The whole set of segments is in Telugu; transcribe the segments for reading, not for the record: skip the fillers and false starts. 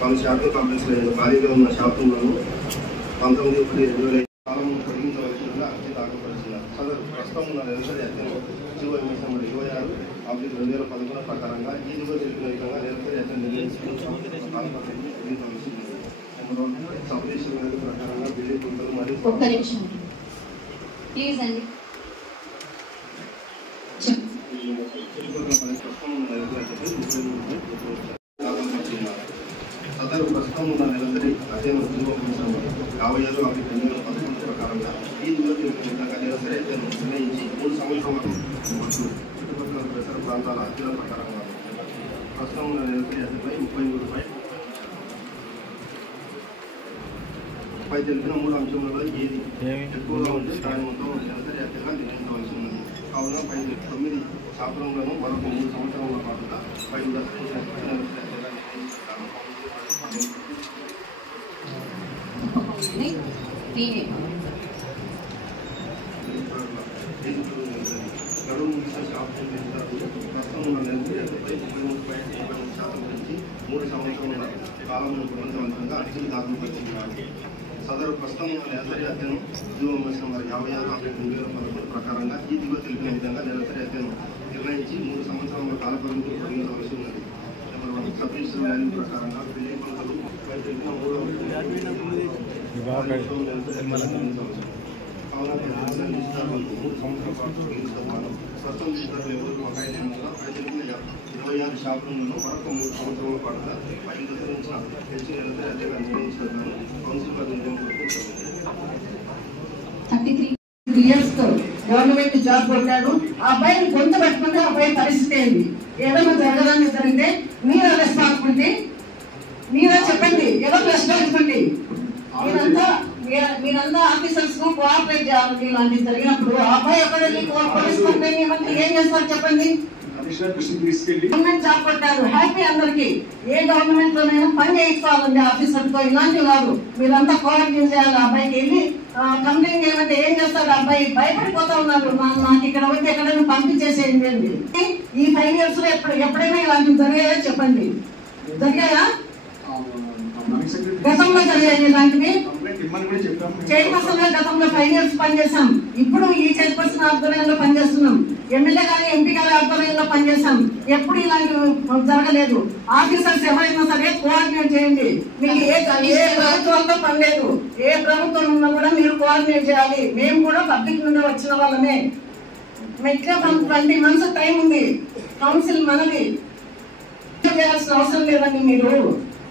పలు షాపింగ్ కాంప్లెక్స్లో ఖాళీగా ఉన్న షాపింగ్లను 19/1/2005 కాలం పొడిగించవలసిందిగా అర్జీ దాఖలు చేస్తున్నారు. సదరు ప్రస్తుతం ఉన్న నెలసరి అధ్యయనం జీవో ఎమ్మెల్సీ నెంబర్ 26/2011 ప్రకారంగా ఈ జీవో తెలిపిన విధంగా నెలసరి అధ్యయనం నిర్ణయించుకుని కాలపరిమితిని పొడిగించవలసింది. సబ్ రిజిస్టర్ వ్యాధి ప్రకారంగా బిల్డింగ్ గుంతలు మరియు ప్రస్తుతం సదరు ప్రస్తుతం ఉన్న నెలసరి అధ్యయనం జీవో ఎమ్మెల్సీ నెంబర్ 56/2011 ప్రకారంగా ఈ జీవో తెలిపిన విధంగా నెలసరి అధ్యయనం నిర్ణయించి 3 సంవత్సరాల చుట్టుపక్కల పరిసర ప్రాంతాల అధ్యయనం ప్రకారంగా ప్రస్తుతం ఉన్న నెలసరి అధ్యయనపై 30 తెలిపిన 3 అంశములలో ఏది ఎక్కువగా ఉంటే దాని మొత్తం నెలసరి అధ్యయనంగా నిర్ణయించవలసి ఉన్నది. కావున 9 శాస్త్రంలోనూ మరొక 3 సంవత్సరాల పాటుగా 5 నెలసరి అధ్యయనంగా నిర్ణయించుకుంటాము. గడువు ముగిసిన షాపింగ్ ప్రస్తుతం ఉన్న నెలసరి అధ్యయనపై 33% గురించి 3 సంవత్సరాల కాలంలో పొందవలసిందిగా అర్జీలు దాఖలు చేస్తున్నారు. సదరు ప్రస్తుతం నెలసరి అధ్యయనం జీవో ఎమ్మెల్సీ నెంబర్ 56/2011 ప్రకారంగా ఈ జీవో తెలిపిన విధంగా నెలసరి అధ్యయనం నిర్ణయించి 3 సంవత్సరాల కాలపరిమితులు పొడిగించవలసి ఉన్నది. నెంబర్ 1 సబ్ రిజిస్టర్ వాల్యూ ప్రకారంగా బిల్డింగ్ కొలతలు తెలిపిన 3వ కావున 3 సంవత్సరాల పాటు పొడిగిస్తాను. ప్రస్తుతం రిజిస్టర్ ఎవరు బకాయిగా తెలిపిన 26 షాపులను మరొక 3 సంవత్సరాల పాటుగా 5 దశల నుంచి పెంచి నెలసరి అధ్యయనం నిర్ణయించుకున్నాను. కౌన్సిల్ గవర్నమెంట్ జాబ్ కొట్టాడు. ఆ అబ్బాయిని కొంత పెట్టుకుంటే ఆ అబ్బాయి పరిస్థితి ఏంటి? ఏదైనా జరగడానికి జరిగితే మీరే రెస్పాన్సిబిలిటీ, మీరే చెప్పండి, ఎవరు రెస్పాన్సిబిలిటీ? మీరంతా ఆఫీసర్స్ కు కోఆపరేట్ చేయాలి. ఇలాంటివి జరిగినప్పుడు ఆ అబ్బాయి ఎక్కడ వెళ్ళి పోలీస్ కంప్లైంట్ ఇవ్వండి, ఏం చేస్తారు చెప్పండి? గవర్నమెంట్ జాబ్ కొట్టారు, హ్యాపీ అందరికి. ఏ గవర్నమెంట్ లోనైనా పని చేయించుకోవాలండి ఆఫీసర్ తో, ఇలాంటివి కాదు. మీరంతా కోఆర్డినేట్ చేయాలి. అబ్బాయికి వెళ్ళి కంప్లైంట్ చేయమంటే ఏం చేస్తాడు? అబ్బాయి భయపడిపోతా ఉన్నారు, నాకు ఇక్కడ వచ్చి ఎక్కడైనా పంపించేసేయండి అండి. ఈ 5 years లో ఎప్పుడైనా ఇలాంటివి జరిగాయో చెప్పండి. జరిగాయా? గతంలో జరిగాయి ఇలాంటివి? చైర్పర్సన్ గా గతంలో 5 years పనిచేసాం. ఇప్పుడు ఈ చైర్పర్సన్ ఆధ్వర్యంలో పనిచేస్తున్నాం. ఎమ్మెల్యే గారి ఎంపీ గారి ఆధ్వర్యంలో పనిచేసాం. ఎప్పుడు ఇలాంటివి జరగలేదు. ఆఫీసర్స్ ఎవరైనా సరే కోఆర్డినేట్ చేయండి. మీకు ఏ ప్రభుత్వంతో పని లేదు, ఏ ప్రభుత్వం ఉన్నా కూడా మీరు కోఆర్డినేట్ చేయాలి. మేము కూడా పబ్లిక్ నుండి వచ్చిన వాళ్ళమే. ఇంకా 20 months టైం ఉంది. కౌన్సిల్ మనది, చేయాల్సిన అవసరం లేదండి మీరు.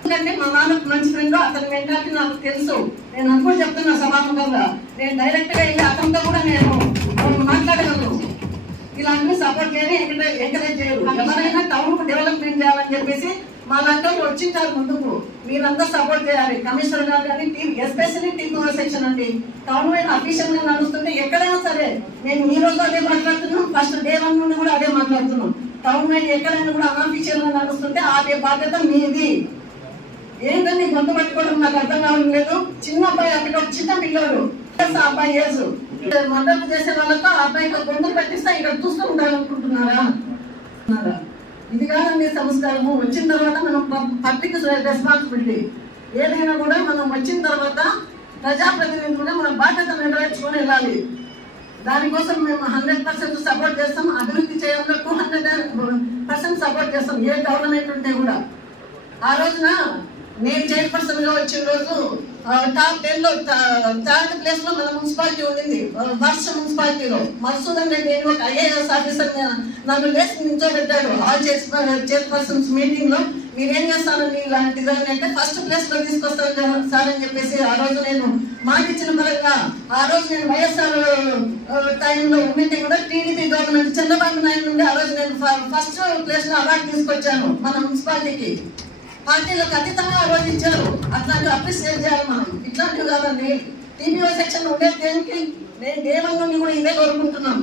ఎందుకంటే మా నాన్నకు మంచి ఫ్రెండ్, అతని మెంటాలిటీ నాకు తెలుసు. నేను అనుకుని చెప్తున్నా సభాముఖంగా, నేను డైరెక్ట్ గా వెళ్ళి అతనితో కూడా నేను మాట్లాడగలను. ఇలాంటివి సపోర్ట్ చేయని ఎంకరేజ్ చేయరు. ఎవరైనా టౌన్ కు డెవలప్మెంట్ చేయాలని చెప్పేసి మా లాంటి వాళ్ళు వచ్చింటారు ముందుకు. మీరంతా సపోర్ట్ చేయాలి. కమిషనర్ గారు కానీ ఎస్పెషల్లీ టీపీ సెక్షన్ అండి, టౌన్ వైన్ అఫీషియల్ గా నడుస్తుంటే ఎక్కడైనా సరే నేను ఈ రోజు అదే మాట్లాడుతున్నాం, ఫస్ట్ డే 1 నుండి కూడా అదే మాట్లాడుతున్నాం. టౌన్ వైన్ ఎక్కడైనా కూడా అన్అఫీషియల్ గా నడుస్తుంటే అదే బాధ్యత మీది. ఏంటండి గొంతు పట్టుకోవడం నాకు అర్థం కావడం లేదు. చిన్న అబ్బాయి, అక్కడ చిన్న పిల్లడు, అబ్బాయి ఏజ్ మద్దతు చేసే వాళ్ళతో అబ్బాయితో గొంతులు పెట్టిస్తే ఇక్కడ చూస్తూ ఉండాలనుకుంటున్నారా? ఇది కాదండి సంస్కారము. వచ్చిన తర్వాత మనం పబ్లిక్ రెస్పాన్సిబిలిటీ ఏదైనా కూడా మనం వచ్చిన తర్వాత ప్రజాప్రతినిధులుగా మనం బాధ్యత నెరవేర్చుకొని వెళ్ళాలి. దానికోసం మేము 100% సపోర్ట్ చేస్తాం. అభివృద్ధి చేయడంలో 200% సపోర్ట్ చేస్తాం. ఏ గవర్నమెంట్ ఉంటే కూడా. ఆ రోజున నేను చైర్పర్సన్ గా వచ్చిన రోజు టాప్ 10 లో 3rd place లో మన మున్సిపాలిటీ ఉండింది. వర్ష మున్సిపాలిటీలో మధుసూదన్ రెడ్డి ఒక IAS ఆఫీసర్ నన్ను లేచి నిల్చోబెట్టాడు. ఆల్ చైర్పర్సన్స్ మీటింగ్ లో మీరేం చేస్తానండి ఇలాంటిది అంటే ఫస్ట్ ప్లేస్ లో తీసుకొస్తాను సార్ అని చెప్పేసి ఆ రోజు నేను మాట ఇచ్చిన పరంగా, ఆ రోజు నేను వైఎస్ఆర్ టైంలో ఉంటే కూడా టీడీపీ గవర్నమెంట్ చంద్రబాబు నాయుడు నుండి ఆ రోజు నేను ఫస్ట్ ప్లేస్ లో అవార్డు తీసుకొచ్చాను మన మున్సిపాలిటీకి. పార్టీలకు అతీతంగా ఆలోచించారు. అట్లాంటివి అప్రిషియేట్ చేయాలి మనం. ఇట్లాంటివి కాదండి. టీపీఓ సెక్షన్ ఉండేది దేనికి? నేను దేవం నుండి కూడా ఇదే కోరుకుంటున్నాం.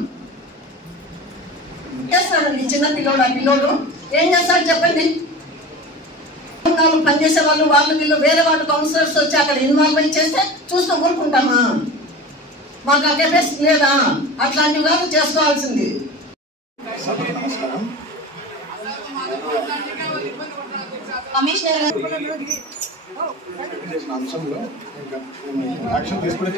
చేస్తాడండి చిన్న పిల్లోడు. ఆ పిల్లోడు ఏం చేస్తాడు చెప్పండి? పనిచేసే వాళ్ళు వీళ్ళు వేరే వాళ్ళు కౌన్సిలర్స్ వచ్చి అక్కడ ఇన్వాల్వ్మెంట్ చేస్తే చూస్తూ ఊరుకుంటామా? మాకు ఆ కెపాసిటీ లేదా? అట్లాంటివి కాదు చేసుకోవాల్సింది. కమిషనర్ అంశంలో యాక్షన్ తీసుకోవడం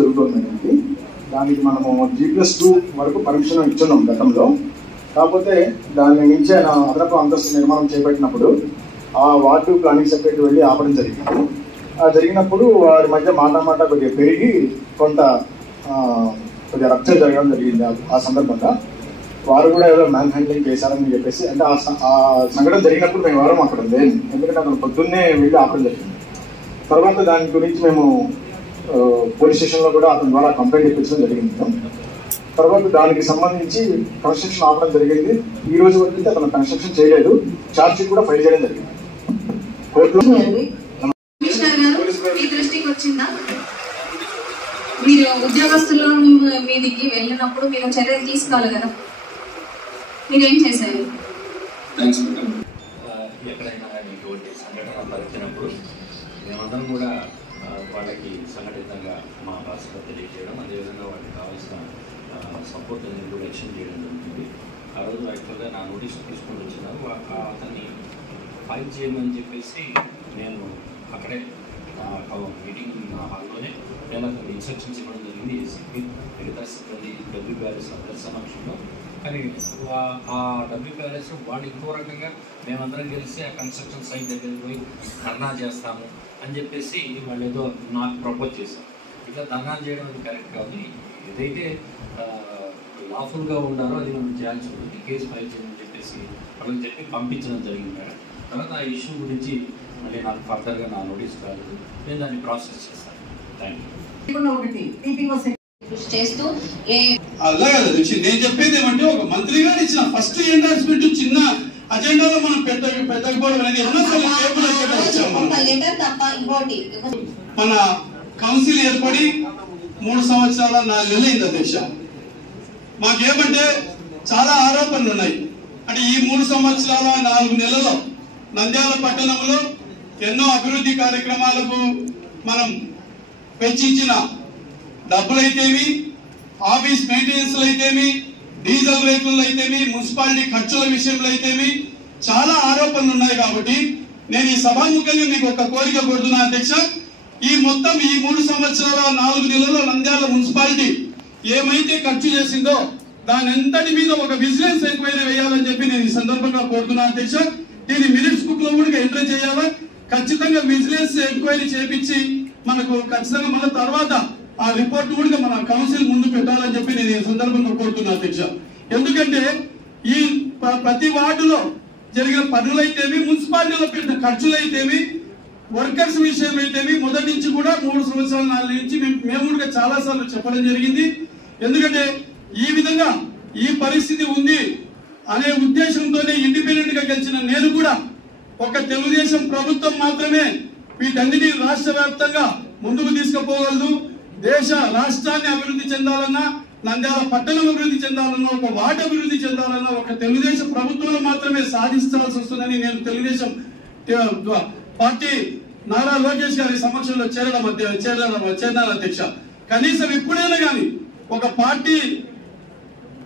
జరుగుతుంది. దానికి మనము G+2 వరకు పర్మిషన్ ఇచ్చున్నాం గతంలో. కాకపోతే దాన్ని మించి ఆయన అదనపు అంతస్తు నిర్మాణం చేపట్టినప్పుడు ఆ వార్డు ప్లానింగ్ సెక్రటరీ వెళ్ళి ఆపడం జరిగింది. జరిగినప్పుడు వారి మధ్య మాట కొద్దిగా పెరిగి కొద్దిగా రప్చర్ జరగడం జరిగింది. ఆ సందర్భంగా వారు కూడా ఏదో మ్యాన్ హ్యాండ్లింగ్ చేశారని చెప్పేసి, అంటే ఆ సంఘటన జరిగినప్పుడు మేము ఎవరం అక్కడ లేము, ఎందుకంటే అతను పొద్దున్నే వెళ్ళి ఆపడం జరిగింది. తర్వాత దాని గురించి మేము పోలీస్ స్టేషన్లో కూడా అతని ద్వారా కంప్లైంట్ ఇప్పించడం జరిగింది. తర్వాత దానికి సంబంధించి కన్స్ట్రక్షన్ ఆపడం జరిగింది. ఈ రోజు వరకు అతను కన్స్ట్రక్షన్ చేయలేదు. ఛార్జ్ షీట్ కూడా ఫైల్ చేయడం జరిగింది కోర్టులో. మీ దృష్టికి వచ్చిందా? మీరు ఉద్యోగస్తుల మీదికి వెళ్ళినప్పుడు మీరు చర్యలు తీసుకోవాలి కదా, మీరేం చేశారు? ఎక్కడైనా ఇటువంటి సంఘటన పరిచినప్పుడు మేమందరం కూడా వాళ్ళకి సంఘటితంగా మా భాషలో తెలియజేయడం, అదేవిధంగా వాళ్ళకి కావాల్సిన సపోర్ట్ అనేది కూడా ఎక్షన్ చేయడం జరుగుతుంది. ఆ రోజు యాక్చువల్గా నా నోటీస్ తీసుకొని వచ్చినారు. అతన్ని ఫైల్ చేయమని చెప్పేసి నేను అక్కడే మీటింగ్ హాల్లోనే నేను అతను ఇన్స్ట్రక్షన్స్ ఇవ్వడం జరిగింది. ఏసీపీ మిగతా సిబ్బంది WPRS అందరి సమక్షంలో. కానీ ఆ WPRS వాడు ఇంకో రకంగా మేమందరం కలిసి ఆ కన్స్ట్రక్షన్ సైట్ దగ్గరికి పోయి ధర్నా చేస్తాము అని చెప్పేసి వాళ్ళు ఏదో నాకు ప్రపోజ్ చేశారు. ఇట్లా ధర్నా చేయడం అది కరెక్ట్ కాదు, ఏదైతే లాఫుల్గా ఉండారో అది మనం చేయాల్సి ఉంటుంది, కేసు ఫైల్ చేయమని చెప్పేసి వాళ్ళకి చెప్పి పంపించడం జరిగింది మేడం. తర్వాత ఆ ఇష్యూ గురించి మళ్ళీ నాకు ఫర్దర్గా నా నోటీస్ కాలేదు, నేను దాన్ని ప్రాసెస్ చేస్తాను. Thank you. చేస్తూ అలా కదా నేను చెప్పేది ఏమంటే, ఒక మంత్రి గారు ఇచ్చిన ఫస్ట్ ఎండార్స్మెంట్ చిన్న అజెండాలో మనం పెట్టకపోవడం అనేది మన కౌన్సిల్ ఏర్పడి 3 సంవత్సరాల 4 నెలలు అయింది అధ్యక్ష. మాకేమంటే చాలా ఆరోపణలు ఉన్నాయి. అంటే ఈ 3 సంవత్సరాల 4 నెలల్లో నంద్యాల పట్టణంలో ఎన్నో అభివృద్ధి కార్యక్రమాలకు మనం వెచ్చించిన డబ్బులైతేమి, ఆఫీస్ మెయింటెనెన్స్ అయితేమి, డీజిల్ రేట్లలో అయితేమి, మున్సిపాలిటీ ఖర్చుల విషయంలో అయితేమి చాలా ఆరోపణలు ఉన్నాయి. కాబట్టి నేను ఈ సభాముఖంగా మీకు ఒక కోరిక కోరుతున్నా అధ్యక్ష, ఈ 3 సంవత్సరాల 4 నెలల్లో నంద్యాల మున్సిపాలిటీ ఏమైతే ఖర్చు చేసిందో దాని అంతటి మీద ఒక విజిలెన్స్ ఎంక్వైరీ వేయాలని చెప్పి నేను ఈ సందర్భంగా కోరుతున్నా అధ్యక్ష. దీన్ని మినిట్స్ బుక్ లో కూడా ఎంటర్ చేయాలా, ఖచ్చితంగా విజిలెన్స్ ఎంక్వైరీ చేపించి మనకు ఖచ్చితంగా మన తర్వాత ఆ రిపోర్ట్ కూడా మన కౌన్సిల్ ముందు పెట్టాలని చెప్పి నేను ఈ సందర్భంగా కోరుతున్నా అధ్యక్ష. ఎందుకంటే ఈ ప్రతి వార్డులో జరిగిన పనులైతేమి, మున్సిపాలిటీలో పెట్టిన ఖర్చులైతేమి, వర్కర్స్ విషయం అయితేమి మొదటి నుంచి కూడా 3 సంవత్సరాల 4 నుంచి మేము కూడా చాలా సార్లు చెప్పడం జరిగింది. ఎందుకంటే ఈ విధంగా ఈ పరిస్థితి ఉంది అనే ఉద్దేశంతోనే ఇండిపెండెంట్ గా గెలిచిన నేను కూడా ఒక తెలుగుదేశం ప్రభుత్వం మాత్రమే వీటన్నిటి రాష్ట్ర వ్యాప్తంగా ముందుకు తీసుకుపోగలదు. దేశ రాష్ట్రాన్ని అభివృద్ధి చెందాలన్నా, నంద్యాల పట్టణం అభివృద్ధి చెందాలన్నా, ఒక వార్డు అభివృద్ధి చెందాలన్నా ఒక తెలుగుదేశం ప్రభుత్వంలో మాత్రమే సాధించాల్సి వస్తుందని నేను తెలుగుదేశం పార్టీ నారా లోకేష్ గారి సమక్షంలో చేరాను అధ్యక్ష. కనీసం ఇప్పుడైనా కానీ ఒక పార్టీ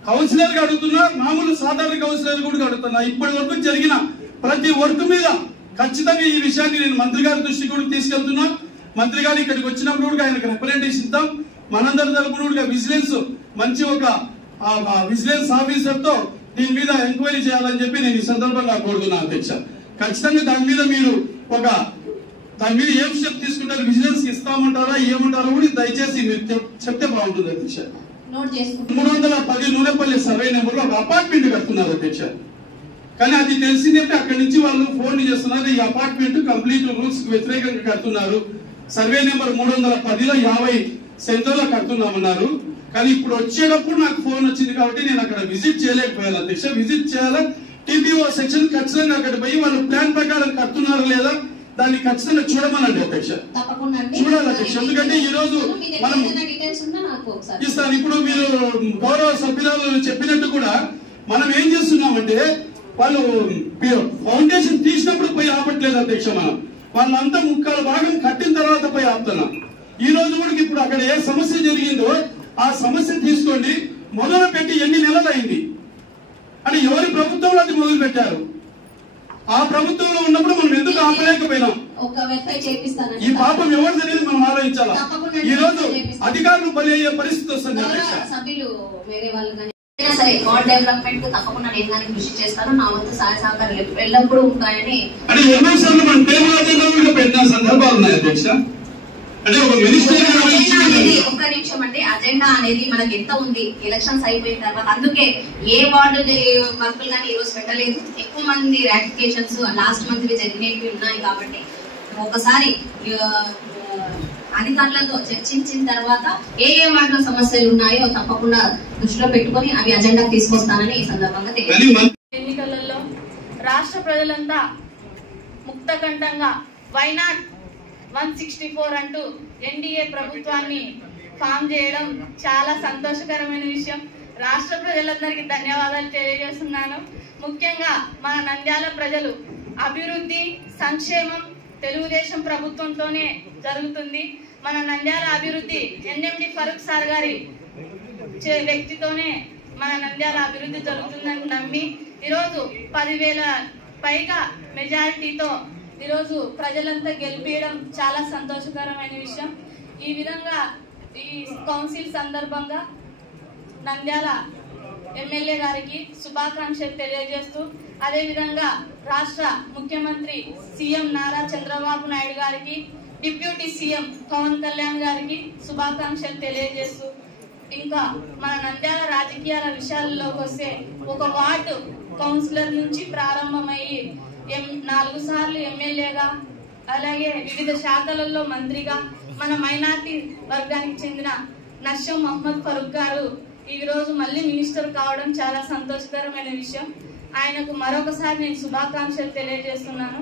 కౌన్సిలర్ గా అడుగుతున్నా, మామూలు సాధారణ కౌన్సిలర్ కూడా అడుగుతున్నా, ఇప్పటి వరకు జరిగిన ప్రతి వర్క్ మీద ఖచ్చితంగా ఈ విషయాన్ని నేను మంత్రి గారి దృష్టికి కూడా తీసుకెళ్తున్నా. మంత్రి గారు ఇక్కడికి వచ్చినప్పుడు కూడా ఆయనకు రిప్రజెంటేషన్ ఇద్దాం. మనందరి తరపున కూడా విజిలెన్స్ మంచి ఒక విజిలెన్స్ ఆఫీసర్ తో దీని మీద ఎంక్వైరీ చేయాలని చెప్పి నేను ఈ సందర్భంగా కోరుతున్నా అధ్యక్ష. ఖచ్చితంగా దాని మీద మీరు ఏం స్టెప్ తీసుకుంటారు, విజిలెన్స్ ఇస్తామంటారా ఏమంటారో కూడా దయచేసి మీరు చెప్తే బాగుంటుంది అధ్యక్ష. 310 నూనెపల్లి సర్వే నెంబర్ లో ఒక అపార్ట్మెంట్ కడుతున్నారు అధ్యక్ష. కానీ అది తెలిసిందంటే అక్కడి నుంచి వాళ్ళు ఫోన్ చేస్తున్నారు, ఈ అపార్ట్మెంట్ కంప్లీట్ రూల్స్ కు వ్యతిరేకంగా కడుతున్నారు, సర్వే నెంబర్ 310లో 50 సెంటర్లో కడుతున్నామన్నారు. కానీ ఇప్పుడు వచ్చేటప్పుడు నాకు ఫోన్ వచ్చింది కాబట్టి నేను అక్కడ విజిట్ చేయలేకపోయాను అధ్యక్ష. విజిట్ చేయాలా, టీపీఓ సెక్షన్ ఖచ్చితంగా అక్కడ పోయి వాళ్ళు ప్లాన్ ప్రకారం కడుతున్నారు లేదా దాన్ని ఖచ్చితంగా చూడమనండి అధ్యక్ష. చూడాలి అధ్యక్ష. ఎందుకంటే ఈ రోజు మనం ఇస్తాను. ఇప్పుడు మీరు గౌరవ సభ్యులు చెప్పినట్టు కూడా మనం ఏం చేస్తున్నామంటే, వాళ్ళు ఫౌండేషన్ తీసినప్పుడు పోయి ఆపట్లేదు అధ్యక్ష. మనం వాళ్ళంతా 3/4 భాగం కట్టిన తర్వాత పోయి ఆపుతున్నాం. ఈ రోజు కూడా ఇప్పుడు అక్కడ ఏ సమస్య జరిగిందో ఆ సమస్య తీసుకోండి, మొదలు పెట్టి ఎన్ని నెలలు అయింది అంటే ఎవరి ప్రభుత్వంలో అది మొదలు పెట్టారు? ఆ ప్రభుత్వంలో ఉన్నప్పుడు మనం ఎందుకు ఆపలేకపోయినాం? ఈ పాపం ఎవరిది అనేది మనం ఆలోచించాలా. ఈ రోజు అధికారులు బలి అయ్యే పరిస్థితి వస్తుంది. సభ్యులు వేరే వాళ్ళు సరే వార్డ్ డెవలప్మెంట్ కు తప్పకుండా నేను కానీ కృషి చేస్తాను. నా వంతు సహాయ సహకారాలు ఎల్లప్పుడూ ఉంటాయని అంటే ఎన్నో సార్లు మనం టేబుల్ అజెండా పెట్టిన సందర్భాలు ఉన్నాయి అధ్యక్ష. అంటే ఒక ఒక్క నిమిషం అంటే అజెండా అనేది మనకి ఎంత ఉంది ఎలక్షన్స్ అయిపోయిన తర్వాత. అందుకే ఏ వార్డు వర్కులు కానీ ఈ రోజు పెట్టలేదు. ఎక్కువ మంది రాటిఫికేషన్స్ లాస్ట్ మంత్ జరిగినవి ఉన్నాయి కాబట్టి ఒకసారి అధికారులతో చర్చించిన తర్వాత ఏ వార్డులో సమస్యలు ఉన్నాయో తప్పకుండా దృష్టిలో పెట్టుకొని అవి అజెండా తీసుకొస్తానని ఈ సందర్భంగా తెలియదు. ఎన్నికలలో రాష్ట్ర ప్రజలంతా ముక్తకంఠంగా వైనాట్ 164 అంటూ ఎన్డీఏ ప్రభుత్వాన్ని ఫామ్ చేయడం చాలా సంతోషకరమైన విషయం. రాష్ట్ర ప్రజలందరికీ ధన్యవాదాలు తెలియజేస్తున్నాను. ముఖ్యంగా మన నంద్యాల ప్రజలు అభివృద్ధి సంక్షేమం తెలుగుదేశం ప్రభుత్వంతోనే జరుగుతుంది. మన నంద్యాల అభివృద్ధి ఎన్ఎండి ఫరూక్ సార్ గారి వ్యక్తితోనే మన నంద్యాల అభివృద్ధి జరుగుతుందని నమ్మి ఈరోజు 10,000 పైగా మెజారిటీతో ఈరోజు ప్రజలంతా గెలిపించడం చాలా సంతోషకరమైన విషయం. ఈ విధంగా ఈ కౌన్సిల్ సందర్భంగా నంద్యాల ఎమ్మెల్యే గారికి శుభాకాంక్షలు తెలియజేస్తూ అదేవిధంగా రాష్ట్ర ముఖ్యమంత్రి సీఎం నారా చంద్రబాబు నాయుడు గారికి డిప్యూటీ సీఎం పవన్ కళ్యాణ్ గారికి శుభాకాంక్షలు తెలియజేస్తూ ఇంకా మన నంద్యాల రాజకీయాల విషయాల్లోకి వస్తే ఒక వార్డు కౌన్సిలర్ నుంచి ప్రారంభమయ్యి 4 సార్లు ఎమ్మెల్యేగా అలాగే వివిధ శాఖలలో మంత్రిగా మన మైనార్టీ వర్గానికి చెందిన నషం మహమ్మద్ ఫరూక్ గారు ఈ రోజు మళ్ళీ మినిస్టర్ కావడం చాలా సంతోషకరమైన విషయం. ఆయనకు మరొకసారి నేను శుభాకాంక్షలు తెలియజేస్తున్నాను.